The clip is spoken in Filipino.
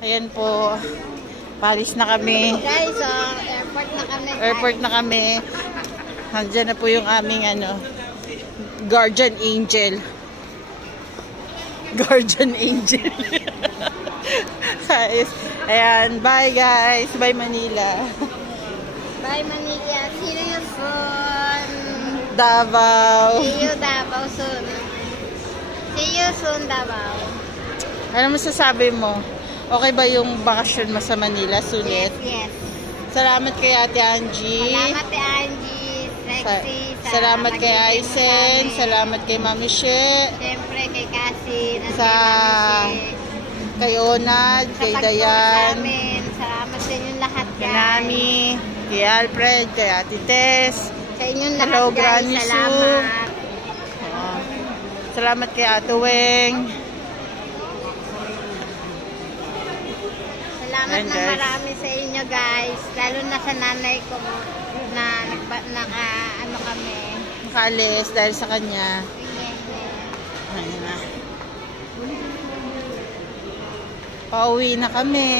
Ayan po. Paris na kami. Guys, airport na kami. Airport na kami. Nandiyan na po yung aming guardian angel. Guardian angel. Guys, ayan. Bye guys. Bye Manila. Bye Manila. See you soon. Davao. See you Davao soon. See you soon Davao. Ano masasabi mo? Okay ba yung bakasyon mo sa Manila? Sulit? Yes. Salamat kay Ate Angie. Salamat kay Angie. Sexy. Salamat kay Aisen. Salamat kay Mami She. Siyempre kay Cassie. Kay Onad. Kay Dayan. Salamat sa inyong lahat guys. Kay Nami. Kay Alfred. Kay Ate Tess. Sa inyong lahat Hello, guys. Granny Salamat. Salamat kay Ate Weng. Salamat na marami sa inyo guys. Lalo na sa nanay ko na ano kami. Nakaalis dahil sa kanya. Ayun na. Pauwi na kami.